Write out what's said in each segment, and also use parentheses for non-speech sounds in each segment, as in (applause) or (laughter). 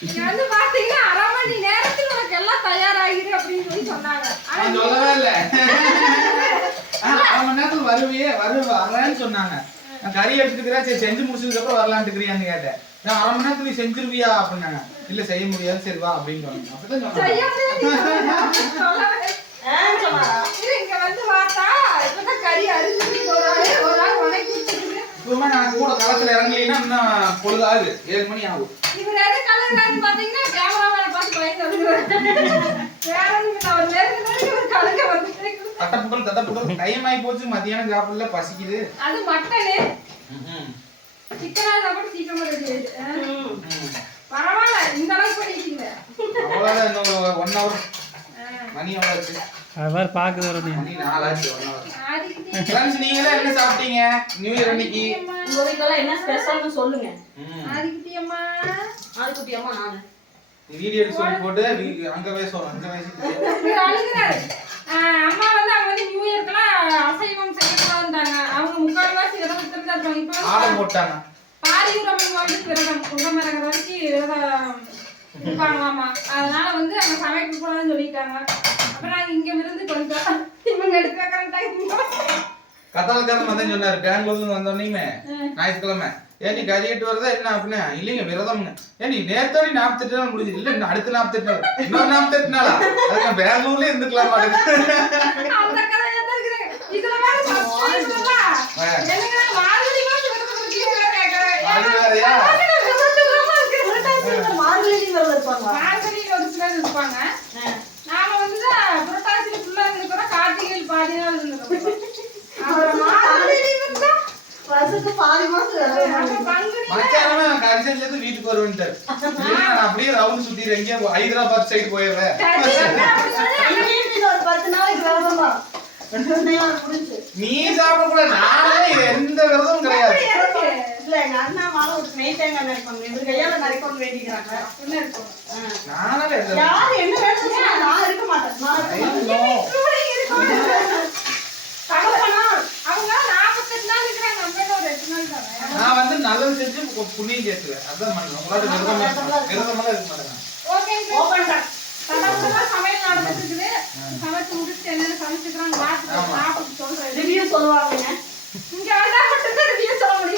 நீங்க வந்து பாத்தீங்கன்னா அரை மணி நேரத்தில் உனக்கு எல்லாம் தயாராகிரு அப்படின்னு சொல்லி சொன்னாங்க. நான் சொல்லவே இல்ல. (laughs) அரை மணி நேரத்துல வருவியே வரு வரேன்னு சொன்னாங்க. நான் கறி எடுத்துக்கிறேன் சரி செஞ்சு முடிச்சதுக்கு அப்புறம் வரலான்ட்டுக்கிறியான்னு கேட்டேன். நான் அரை மணி நேரத்துல நீ செஞ்சிருவியா அப்படின்னாங்க. இல்ல செய்ய முடியாது சரி வா அப்படின்னு சொன்னாங்க. அப்படிதான் சொன்னாங்க. இங்க வந்து பார்த்தா இப்பதான் கறி அரிஞ்சு ஒரு ஆளு ஒரு ஆள் வதக்கி இப்பவுமே நான் கூட களத்துல இறங்கலைன்னா இன்னும் பொழுது ஆகுது ஏழு மணி ஆகும். இவர் எது கலங்குறாருன்னு பாத்தீங்கன்னா கேமராமேனை பார்த்து பயந்து. தட்டப்புகள் தட்டப்புகள் டைம் ஆகி போச்சு மத்தியானம் சாப்பிடல பசிக்குது. அது மட்டனு. சிக்கனா சாப்பாடு சீக்கிரமா. பரவாயில்ல இந்த அளவுக்கு அவ்வளவுதான் இன்னும் ஒன் ஹவர் மணி எவ்வளோ ஆச்சு அவர் பார்க்குது ஒரு ஆதிக்கிட்டே நீங்களே என்ன சாப்பிட்டீங்க? நியூ இயர் அன்னைக்கு? உங்க என்ன ஸ்பெஷல்னு சொல்லுங்க. ம். ஆதிக்கிட்டியம்மா. ஆதிக்குட்டி அம்மா நானு வீடியோ எடுத்து சொல்லி போட்டு அங்க பேசுவோம் அங்க பேசிட்டு அம்மா வந்து அவங்க வந்து நியூ இயர்க்கெல்லாம் அசைவம் செய்யக்கூடாதுன்றாங்க அவங்க முக்கால்வாசி விரதம் தான் இருப்பாங்க இப்போ ஆர்டர் போட்டாங்க. பாரியூர் அம்மன் வந்து விரதம் குண்டம் இறங்குற வரைக்கும் விரதம் இருப்பாங்களாமா அதனால வந்து அவங்க சமைக்க கூடாதுன்னு சொல்லிட்டாங்க. அப்புறம் இங்க விருந்து கொஞ்சம் இவங்க வந்து சொன்னாரு. பெங்களூர்ல இருந்து வந்தோடனே ஞாயிற்றுக்கிழமை. ஏன் நீ கறி எட்டு வருதா என்ன அப்படின்னா இல்லைங்க விரதம்ங்க. ஏன் நீ நேத்தோடி நாற்பத்தெட்டு நாள் முடிஞ்சு இல்ல அடுத்த நாற்பத்தெட்டு நாள் இன்னொரு நாற்பத்தெட்டு நாளா? அதுக்கு பெங்களூர்ல இருந்துக்கலாம் மாட்டேங்குது அந்த கதையா தான் இருக்கிறாங்க இதுல வேற சப்ஸ்கிரைப் ஆ. என்னங்க மார்கழி மாசம் விரதம் இருக்கீங்க வேற கேக்குறேன் அது வேறயா? புரட்டாசியில மார்கழி விரதம் இருப்பாங்களா மார்கழியில ஒரு சிலர் இருப்பாங்க ஆ. நாம வந்து புரட்டாசியில ஃபுல்லா இருக்கிறோம் கார்த்திகையில் பாதி நாள் இருந்துக்கிறோம் அப்புறம் மார்கழி வந்தா வருஷத்துக்கு பாதி மாசம் வீட்டுக்கு வருவேன்ட்டாரு நான் அப்படியே ரவுண்ட் சுத்தி எங்கேயோ ஹைதராபாத் சைடு போயிடுறேன். ஒரு பத்து நாளைக்கு நீ சாப்பிடக்கூடாது. நானே இது எந்த விரதமும் கிடையாது. இல்ல எங்க அண்ணா மாலை ஒரு நெய் தேங்காய் நினைப்பாங்க இவர் கையால நிறைக்கணும்னு வேண்டிக்கிறாங்க. அப்படின்னு இருக்கும். நானே யாரு என்ன வேணும் நான் இருக்க மாட்டேன். நான் இருக்க மாட்டேன் ஐயோ. இப்படி இருக்கும். தகப்பனா, அவங்க 48 நாள் இருக்கிறாங்க, நம்ம என்ன ஒரு எட்டு நாள் தானே? நான் வந்து நல்லது செஞ்சு புண்ணியம் சேர்த்துவேன். அதான் பண்ணுவேன் உங்களால விரதம் இருக்க- விரதமெல்லாம் இருக்க முடியும்.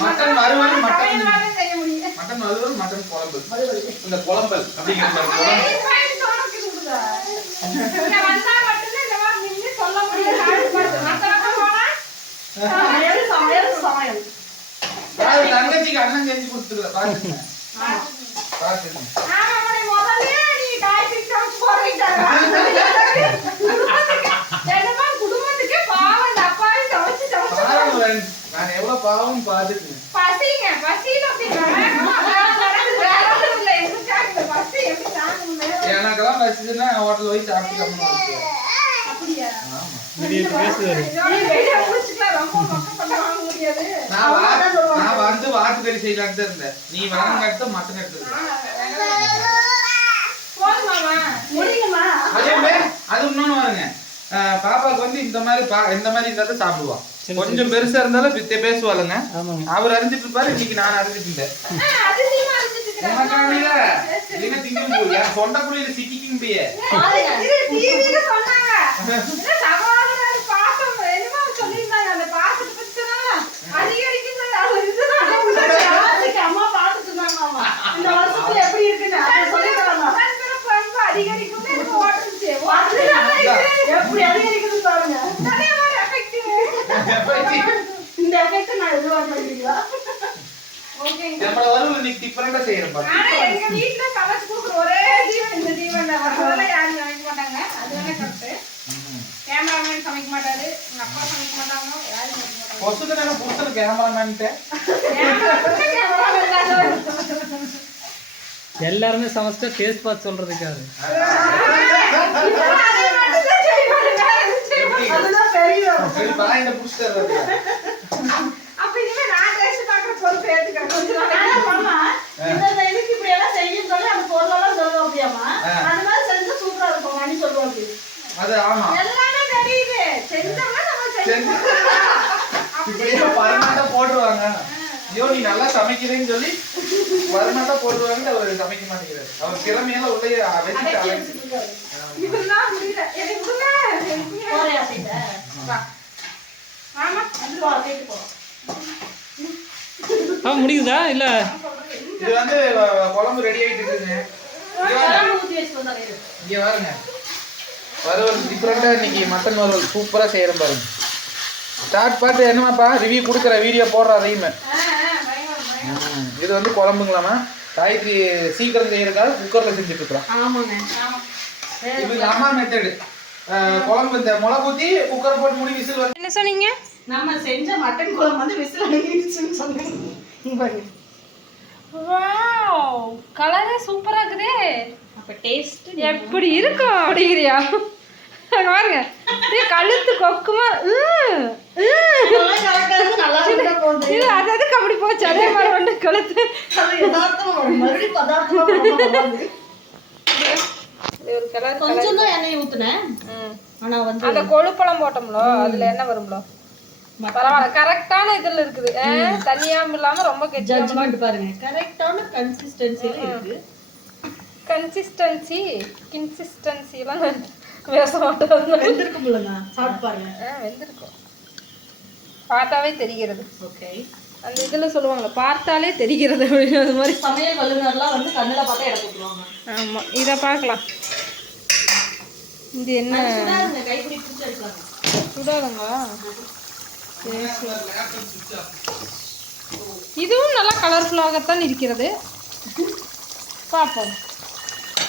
மட்டன் வறுவல், மட்டன் சமையல் வேலை செய்ய முடியும். மட்டன் வறுவல் மட்டன் குழம்பு. இந்த குழம்பல் அப்படிங்கிற மாதிரி குழம்பு. (laughs) சமையல் சமையல். தங்கச்சிக்கு அண்ணன் செஞ்சு கொடுத்துருக்க பாத்துங்க பாத்துங்க ஆமா, உன்னை முதல்லயே நீ காய்கறி சமைச்சு போடுறீங்க. குடும்பத்துக்கு- என்னமோ குடும்பத்துக்கே பாவம் இந்த அப்பாவி சமைச்சு. சமைச்சு பாருங்க நான் எவ்வளவு பாவம் பாத்துட்டு பசிங்க பசியில? எனக்கெல்லாம் பசிச்சுன்னா ஹோட்டல் போய் சாப்பிட்டு கம்மி அப்படியா? ஆமா. வாங்க முடியாது. நான் வந்து வாத்துக்கறி செய்யலான்னு தான் இருந்தேன். நீ வரங்க எடுத்து மட்டன்? முடியுமா? அதுவுமே அது இன்னொன்னு பாருங்க பாப்பாவுக்கு வந்து இந்த மாதிரி பா இந்த மாதிரி இருந்தா சாப்பிடுவான் கொஞ்சம் பெருசா இருந்தாலும் பித்த பேசுவாளுங்க. அவர் அறிஞ்சிட்டு இருப்பாரு இன்னைக்கு நான் அறிஞ்சிட்டு இருந்தேன். ஆ, அதிசயமா இருந்துட்டு (laughs) எப்படி அதிகரிக்குதுன்னு பாருங்க. இந்த எஃபெக்ட் நான் எதிர்பார்க்கிறீங்களா. நம்மள வரும் இன்னைக்கு டிஃபரெண்டா செய்யறேன் பாரு ஆனா எங்க வீட்ல சமைச்சு கொடுக்குற ஒரே ஜீவன் இந்த ஜீவன் தான். மத்ததெல்லாம் யாரும் சமைக்க மாட்டாங்க. அது வேணா. கேமராமேன் சமைக்க மாட்டாரு எங்க அப்பா சமைக்க மாட்டாங்க யாரும் சமைக்க மாட்டாங்க பொசுக்கு தானே புருஷன் கேமராமேன். எல்லாருமே சமைச்சா டேஸ்ட் பார்த்து சொல்றதுக்காரு பெரிய சரி அப்ப இனிமே நான் taste பார்க்கிற பொறுப்பு. கொஞ்ச. மாமா இந்த இதுக்கு இப்படி எல்லாம் செய்யும் சொல்லி அந்த பொருளெல்லாம் சொல்லுவோம் அப்படியாமா. அந்த மாதிரி செஞ்சா சூப்பரா இருக்கும் மணி சொல்லுவாங்க அது ஆமா. எல்லாமே தெரியுது. செஞ்சோம்னா நம்ம செஞ்சு- செய்யணும். அப்படி இப்படியே பர்மனண்டா போட்டுருவாங்க. ஐயோ நீ நல்லா சமைக்கிறேன்னு சொல்லி வருமானத்தை போடுவாங்க அவர் சமைக்க மாட்டேங்கிறாரு. அவர் திறமையால உள்ளே வச்சுட்டு அலைஞ்சு இவருதான் முடியல. எனக்கு ஆ முடியுதா? இல்ல. இது வந்து குழம்பு ரெடி ஆயிட்டு இருக்குங்க இங்க பாருங்க வறுவல் டிஃப்ரெண்டா இன்னைக்கு மட்டன் வறுவல் சூப்பரா செய்யறேன் பாருங்க. ஸ்டார்ட் பார்த்து என்னமாப்பா ரிவ்யூ கொடுக்குற வீடியோ போடுற அதையுமே இது வந்து குழம்புங்களாமா காய்கறி சீக்கிரம் செய்யறதுக்காக குக்கர்ல செஞ்சுட்டு இருக்கிறோம். ஆமாங்க. ஆமா. இது அம்மா மெத்தடு குழம்பு இந்த மிளகு ஊத்தி குக்கர் போட்டு மூடி விசில் வந்து என்ன சொன்னீங்க? நம்ம செஞ்ச மட்டன் குழம்பு வந்து விசில் அடங்கிடுச்சுன்னு சொன்னேன் இங்க பாருங்க. வாவ் கலரே சூப்பரா இருக்குதே. அப்ப டேஸ்ட் எப்படி இருக்கும் அப்படிங்கிறியா? பாருங்க. கழுத்து கொக்குமா? ம், ம். நல்லா இருந்தா போகுது இது அது எதுக்கு அப்படி போச்சு? அதே மாதிரி வந்து கழுத்து. ஒரு கலர் கொஞ்சம் தான் எண்ணெய் ஊத்துனேன். ஆனா வந்து அந்த கொழுப்பழம் போட்டோம்லோ அதுல என்ன வரும்லோ? பரவாயில்ல கரெக்டான இதுல இருக்குது. தண்ணியாவும் இல்லாம ரொம்ப ஜட்ஜ்மெண்ட் பாருங்க. கரெக்டான கன்சிஸ்டன்சில இருக்கு. கன்சிஸ்டன்சி கின்சிஸ்டன்சி எல்லாம் பேச மாட்டோம் வெந்திருக்கும் இல்லைங்க சாப்பிட்டு பாருங்க. வெந்திருக்கும். பார்த்தாவே தெரிகிறது. ஓகே அந்த இதுல சொல்லுவாங்கல்ல பார்த்தாலே தெரிகிறது அப்படின்னு அது மாதிரி. சமையல் வல்லுநர்லாம் வந்து கண்ணுல பார்த்தா இடம் கொடுத்துருவாங்க. ஆமா இத பார்க்கலாம். இது என்ன? சுடாதுங்களா. இதுவும் நல்லா கலர்ஃபுல்லாகத்தான் இருக்கிறது. பார்ப்போம்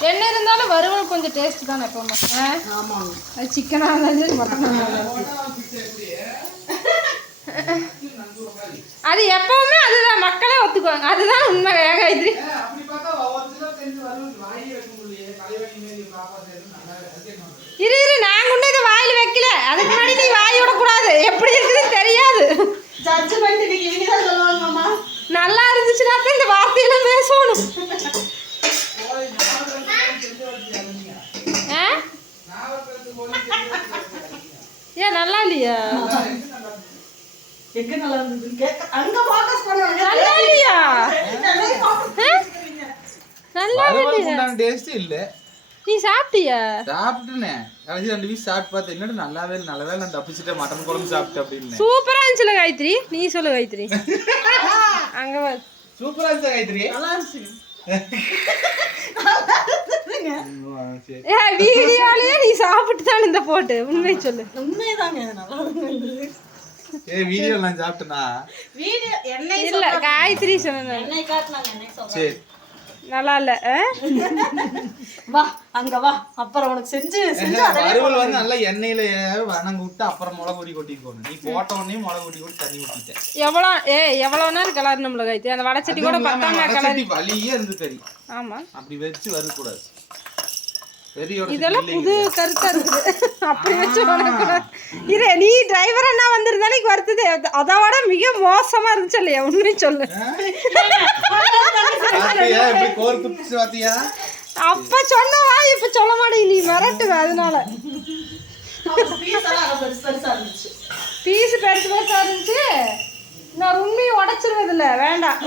என்ன இருந்தாலும் வறுவல் கொஞ்சம் டேஸ்ட் தானே எப்பவுமே ஆ? ஆமாங்க அது சிக்கனாக இருந்தாலும் மட்டனாக. அது எப்பவுமே அதுதான். மக்களே ஒத்துக்குவாங்க. அதுதான் உண்மை காயத்ரி அப்படி பார்த்தா ஒவ்வொரு சிலர் செஞ்சு வறுவல் வாயே வைக்க முடியல தலைவலி மேலே பாப்பா செய்யறது நல்லா இருக்கு இரு இரு நான் கொண்டு இதை வாயில் வைக்கல. அதுக்கு முன்னாடி நீ வாய் விடக்கூடாது. எப்படி இருக்குதுன்னு தெரியாது. ஜட்ஜ்மெண்ட் இன்னைக்கு இவங்க தான் சொல்லுவாங்க மாமா. நல்லா இருந்துச்சுன்னா தான் இந்த வார்த்தையெல்லாம் பேசணும். ஆ? ஏன் நல்லா இல்லையா? எங்க நல்லா இருந்தது கேட்க அங்க ஃபோக்கஸ் பண்ணுவாங்க. நல்லா இல்லையா? நல்லா உண்டான டேஸ்ட் இல்ல. நீ சாப்பிட்டியா? சாப்பிட்டுனே. கடைசி ரெண்டு பீஸ் சாப்பிட்டு பார்த்தேன் என்னடா நல்லாவே இல்லை. நல்ல வேலை நான் தப்பிச்சுட்டேன். மட்டன் குழம்பு சாப்பிட்டு அப்படின்னு. சூப்பரா இருந்துச்சுல காயத்ரி. நீ சொல்லு காயத்ரி. அங்க வா. சூப்பரா இருந்துச்சு காயத்ரி? நல்லா இருந்துச்சு. வீடியோலயே நீ சாப்பிட்டு தான் இந்த போட்டு. உண்மை சொல்லு. உண்மைதாங்க ஏ வீடியோ நான் சாப்பிட்டேனா? வீடியோ எண்ணெய் இல்ல காயத்ரி சொன்னது எண்ணெய் காட்டினாங்க எண்ணெய் சொல்றேன் சரி. நல்லா இல்ல ஆ? வா அங்க வா. அப்புறம் உனக்கு செஞ்சு செஞ்சு வறுவல் வந்து நல்லா எண்ணெயில வணங்க விட்டு அப்புறம் மிளகு பொடி கொட்டிக்கோணும் நீ போட்ட உடனே மிளகு பொடி கொட்டி தண்ணி ஊற்றிட்டேன் எவ்வளோ ஏ எவ்வளோ நேரம் கலர் நம்மள காயத்ரி அந்த வடச்சட்டி கூட பத்தாம கலர் வலியே இருந்து தெரியும். ஆமா. அப்படி வச்சு வரக்கூடாது இதெல்லாம் புது கருத்தா இருக்குது. அப்படி வச்சு வரக்கூடாது இரு நீ டிரைவர் அண்ணா வந்திருந்தா நீ வருத்தது அதை விட மிக மோசமா இருந்துச்சு இல்லையா? உண்மை சொல்லு. அப்ப சொன்னவா இப்ப சொல்ல மாட்டேங்க நீ மிரட்டுவ அதனால. பீஸ் பெருசு பெருசா இருந்துச்சு. நான் உண்மையை உடைச்சிருவது இல்ல வேண்டாம்.